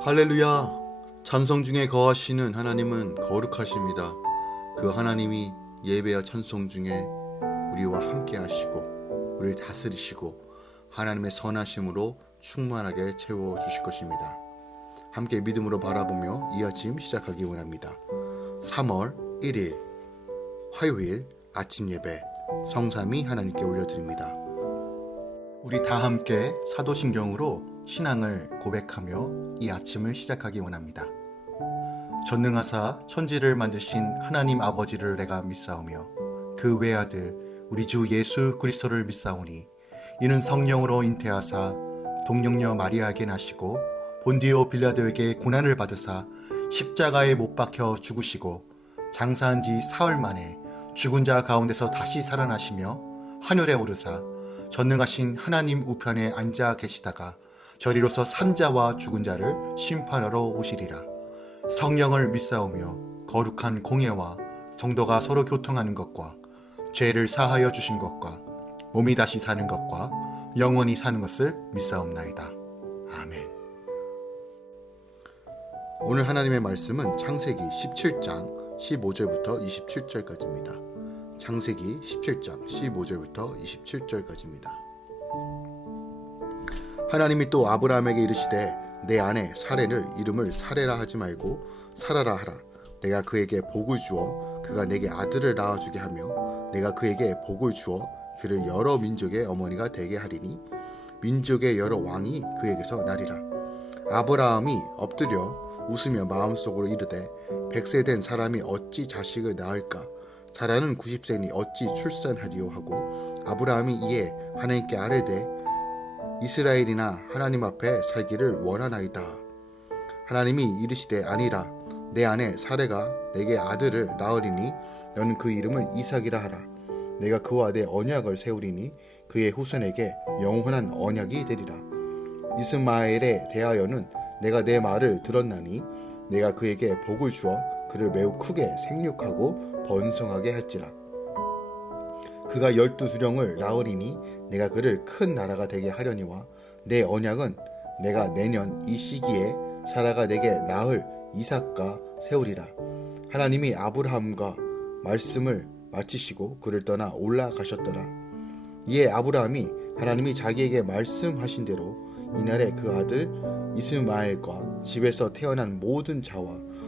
할렐루야! 찬송 중에 거하시는 하나님은 거룩하십니다. 그 하나님이 예배와 찬송 중에 우리와 함께 하시고 우리를 다스리시고 하나님의 선하심으로 충만하게 채워 주실 것입니다. 함께 믿음으로 바라보며 이 아침 시작하기 원합니다. 3월 1일 화요일 아침 예배 성삼이 하나님께 올려드립니다. 우리 다 함께 사도신경으로 신앙을 고백하며 이 아침을 시작하기 원합니다. 전능하사 천지를 만드신 하나님 아버지를 내가 믿사오며 그 외아들 우리 주 예수 그리스도를 믿사오니 이는 성령으로 잉태하사 동령녀 마리아에게 나시고 본디오 빌라도에게 고난을 받으사 십자가에 못 박혀 죽으시고 장사한 지 사흘 만에 죽은 자 가운데서 다시 살아나시며 하늘에 오르사 전능하신 하나님 우편에 앉아 계시다가 저리로서 산자와 죽은 자를 심판하러 오시리라. 성령을 믿사오며 거룩한 공예와 성도가 서로 교통하는 것과 죄를 사하여 주신 것과 몸이 다시 사는 것과 영원히 사는 것을 믿사옵나이다. 아멘. 오늘 하나님의 말씀은 창세기 17장 15절부터 27절까지입니다. 창세기 17장 15절부터 27절까지입니다. 하나님이 또 아브라함에게 이르시되 내 아내 사레를 이름을 사레라 하지 말고 사라라 하라. 내가 그에게 복을 주어 그가 내게 아들을 낳아주게 하며 내가 그에게 복을 주어 그를 여러 민족의 어머니가 되게 하리니 민족의 여러 왕이 그에게서 나리라. 아브라함이 엎드려 웃으며 마음속으로 이르되 백세 된 사람이 어찌 자식을 낳을까? 사라는 90세니 어찌 출산하리요 하고 아브라함이 이에 하나님께 아뢰되 이스라엘이나 하나님 앞에 살기를 원하나이다. 하나님이 이르시되 아니라 내 아내 사레가 내게 아들을 낳으리니 너는 그 이름을 이삭이라 하라. 내가 그와 내 언약을 세우리니 그의 후손에게 영원한 언약이 되리라. 이스마엘에 대하여는 내가 내 말을 들었나니 내가 그에게 복을 주어 그를 매우 크게 생육하고 번성하게 할지라. 그가 열두 수령을 낳으리니 내가 그를 큰 나라가 되게 하려니와 내 언약은 내가 내년 이 시기에 사라가 내게 낳을 이삭과 세우리라. 하나님이 아브라함과 말씀을 마치시고 그를 떠나 올라가셨더라. 이에 아브라함이 하나님이 자기에게 말씀하신 대로 이날에 그 아들 이스마엘과 집에서 태어난 모든 자와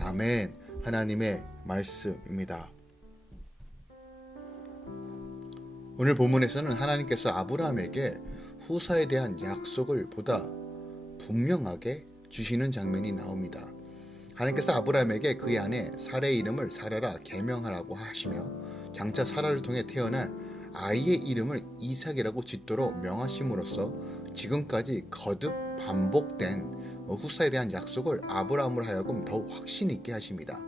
아멘. 하나님의 말씀입니다. 오늘 본문에서는 하나님께서 아브라함에게 후사에 대한 약속을 보다 분명하게 주시는 장면이 나옵니다. 하나님께서 아브라함에게 그의 아내 사레의 이름을 사라라 계명하라고 하시며 장차 사라를 통해 태어날 아이의 이름을 이삭이라고 짓도록 명하심으로써 지금까지 거듭 반복된 후사에 대한 약속을 아브라함을 하여금 더욱 확신 있게 하십니다.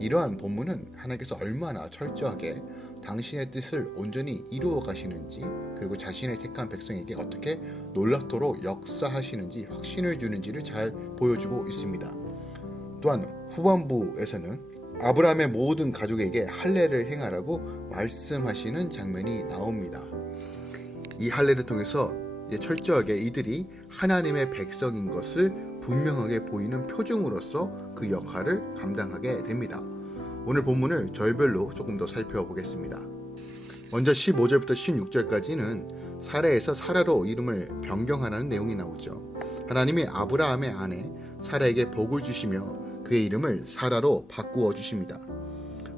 이러한 본문은 하나님께서 얼마나 철저하게 당신의 뜻을 온전히 이루어 가시는지 그리고 자신의 택한 백성에게 어떻게 놀랍도록 역사하시는지 확신을 주는지를 잘 보여주고 있습니다. 또한 후반부에서는 아브라함의 모든 가족에게 할례를 행하라고 말씀하시는 장면이 나옵니다. 이 할례를 통해서 철저하게 이들이 하나님의 백성인 것을 분명하게 보이는 표징으로서 그 역할을 감당하게 됩니다. 오늘 본문을 절별로 조금 더 살펴보겠습니다. 먼저 15절부터 16절까지는 사라에서 사라로 이름을 변경하라는 내용이 나오죠. 하나님이 아브라함의 아내 사라에게 복을 주시며 그의 이름을 사라로 바꾸어 주십니다.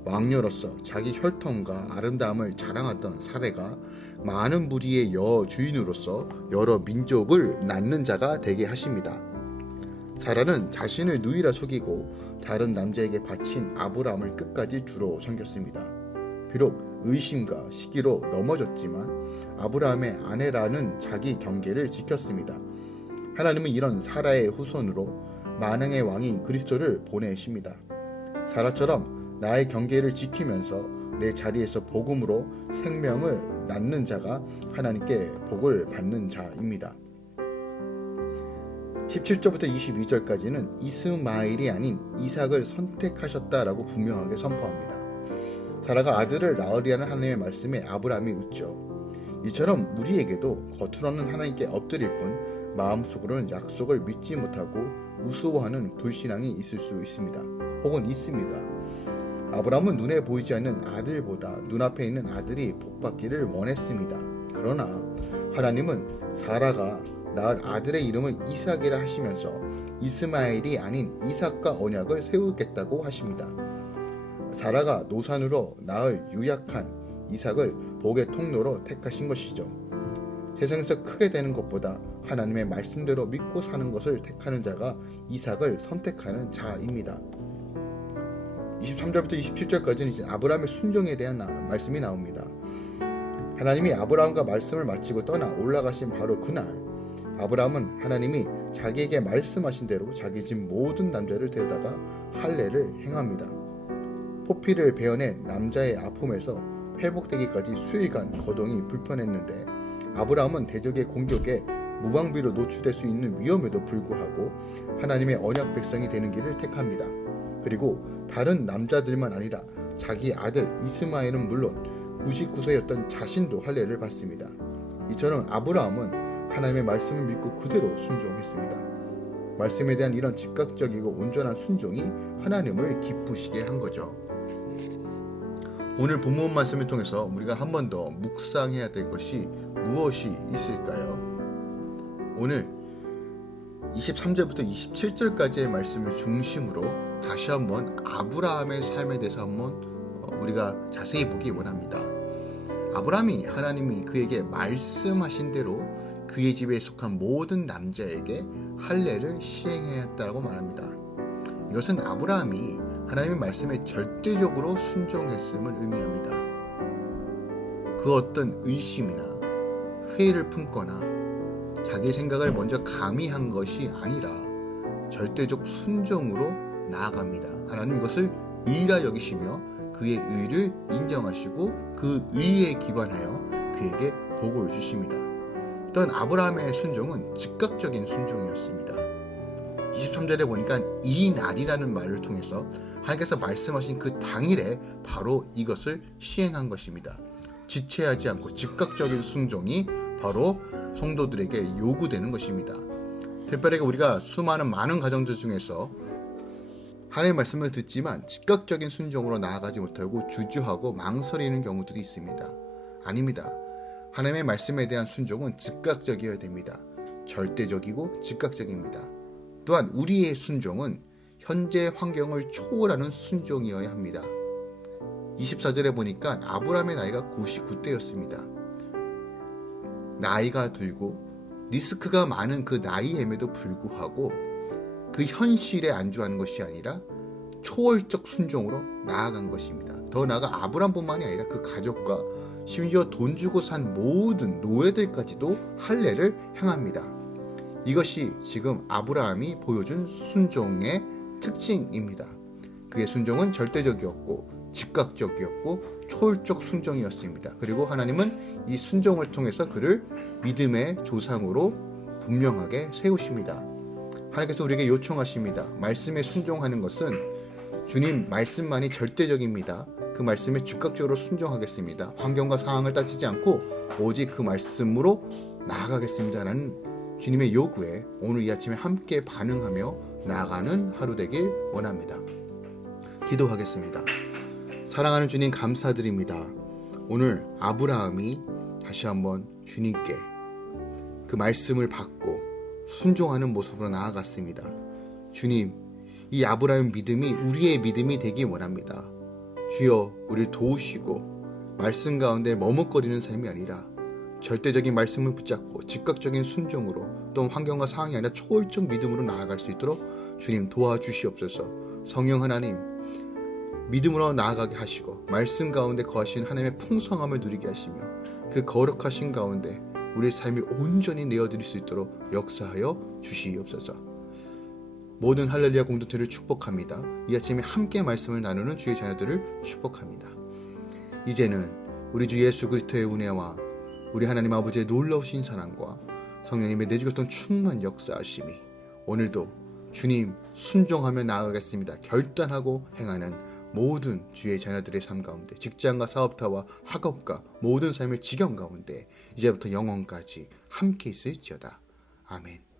왕녀로서 자기 혈통과 아름다움을 자랑하던 사례가 많은 무리의 여 주인으로서 여러 민족을 낳는 자가 되게 하십니다. 사라는 자신을 누이라 속이고 다른 남자에게 바친 아브라함을 끝까지 주로 섬겼습니다. 비록 의심과 시기로 넘어졌지만 아브라함의 아내라는 자기 경계를 지켰습니다. 하나님은 이런 사라의 후손으로 만왕의 왕인 그리스도를 보내십니다. 사라처럼 나의 경계를 지키면서 내 자리에서 복음으로 생명을 낳는 자가 하나님께 복을 받는 자입니다. 17절부터 22절까지는 이스마엘이 아닌 이삭을 선택하셨다라고 분명하게 선포합니다. 사라가 아들을 낳으리라는 하나님의 말씀에 아브라함이 웃죠. 이처럼 우리에게도 겉으로는 하나님께 엎드릴 뿐 마음속으로는 약속을 믿지 못하고 우스워하는 불신앙이 있을 수 있습니다. 혹은 있습니다. 아브라함은 눈에 보이지 않는 아들보다 눈앞에 있는 아들이 복받기를 원했습니다. 그러나 하나님은 사라가 낳을 아들의 이름을 이삭이라 하시면서 이스마엘이 아닌 이삭과 언약을 세우겠다고 하십니다. 사라가 노산으로 낳을 유약한 이삭을 복의 통로로 택하신 것이죠. 세상에서 크게 되는 것보다 하나님의 말씀대로 믿고 사는 것을 택하는 자가 이삭을 선택하는 자입니다. 23절부터 27절까지는 이제 아브라함의 순종에 대한 나- 말씀이 나옵니다. 하나님이 아브라함과 말씀을 마치고 떠나 올라가신 바로 그날 아브라함은 하나님이 자기에게 말씀하신 대로 자기 집 모든 남자를 데려다가 할례를 행합니다. 포피를 베어낸 남자의 아픔에서 회복되기까지 수일간 거동이 불편했는데 아브라함은 대적의 공격에 무방비로 노출될 수 있는 위험에도 불구하고 하나님의 언약 백성이 되는 길을 택합니다. 그리고 다른 남자들만 아니라 자기 아들 이스마엘은 물론 99세였던 자신도 할례를 받습니다. 이처럼 아브라함은 하나님의 말씀을 믿고 그대로 순종했습니다. 말씀에 대한 이런 즉각적이고 온전한 순종이 하나님을 기쁘시게 한 거죠. 오늘 본문 말씀을 통해서 우리가 한 번 더 묵상해야 될 것이 무엇이 있을까요? 오늘 23절부터 27절까지의 말씀을 중심으로 다시 한번 아브라함의 삶에 대해서 한번 어, 우리가 자세히 보기 원합니다. 아브라함이 하나님이 그에게 말씀하신 대로 그의 집에 속한 모든 남자에게 할례를 시행하였다고 말합니다. 이것은 아브라함이 하나님의 말씀에 절대적으로 순종했음을 의미합니다. 그 어떤 의심이나 회의를 품거나 자기 생각을 먼저 가미한 것이 아니라 절대적 순종으로 나아갑니다. 하나님 이것을 의라 여기시며 그의 의를 인정하시고 그 의에 기반하여 그에게 복을 주십니다. 또한 아브라함의 순종은 즉각적인 순종이었습니다. 23절에 보니까 이 날이라는 말을 통해서 하나님께서 말씀하신 그 당일에 바로 이것을 시행한 것입니다. 지체하지 않고 즉각적인 순종이 바로 성도들에게 요구되는 것입니다. 특별히 우리가 수많은 많은 가정들 중에서 하나님의 말씀을 듣지만 즉각적인 순종으로 나아가지 못하고 주저하고 망설이는 경우들이 있습니다. 아닙니다. 하나님의 말씀에 대한 순종은 즉각적이어야 됩니다. 절대적이고 즉각적입니다. 또한 우리의 순종은 현재 환경을 초월하는 순종이어야 합니다. 24절에 보니까 아브라함의 나이가 99대였습니다. 나이가 들고 리스크가 많은 그 나이임에도 불구하고 그 현실에 안주하는 것이 아니라 초월적 순종으로 나아간 것입니다. 더 나아가 아브람뿐만이 아니라 그 가족과 심지어 돈 주고 산 모든 노예들까지도 할례를 행합니다. 이것이 지금 아브라함이 보여준 순종의 특징입니다. 그의 순종은 절대적이었고 즉각적이었고 초월적 순종이었습니다. 그리고 하나님은 이 순종을 통해서 그를 믿음의 조상으로 분명하게 세우십니다. 하나님께서 우리에게 요청하십니다. 말씀에 순종하는 것은 주님 말씀만이 절대적입니다. 그 말씀에 즉각적으로 순종하겠습니다. 환경과 상황을 따지지 않고 오직 그 말씀으로 나아가겠습니다라는 주님의 요구에 오늘 이 아침에 함께 반응하며 나아가는 하루 되길 원합니다. 기도하겠습니다. 사랑하는 주님 감사드립니다. 오늘 아브라함이 다시 한번 주님께 그 말씀을 받고 순종하는 모습으로 나아갔습니다. 주님, 이 아브라함의 믿음이 우리의 믿음이 되기 원합니다. 주여, 우리를 도우시고 말씀 가운데 머뭇거리는 삶이 아니라 절대적인 말씀을 붙잡고 즉각적인 순종으로 또 환경과 상황이 아니라 초월적 믿음으로 나아갈 수 있도록 주님 도와주시옵소서. 성령 하나님, 믿음으로 나아가게 하시고 말씀 가운데 거하신 하나님의 풍성함을 누리게 하시며 그 거룩하신 가운데 우리의 삶이 온전히 내어드릴 수 있도록 역사하여 주시옵소서. 모든 할렐루야 공동체를 축복합니다. 이 아침에 함께 말씀을 나누는 주의 자녀들을 축복합니다. 이제는 우리 주 예수 그리스도의 은혜와 우리 하나님 아버지의 놀라우신 사랑과 성령님의 내주셨던 충만 역사하심이 오늘도 주님 순종하며 나아가겠습니다. 결단하고 행하는 모든 주의 자녀들의 삶 가운데 직장과 사업타와 학업과 모든 삶의 지경 가운데 이제부터 영원까지 함께 있을지어다. 아멘.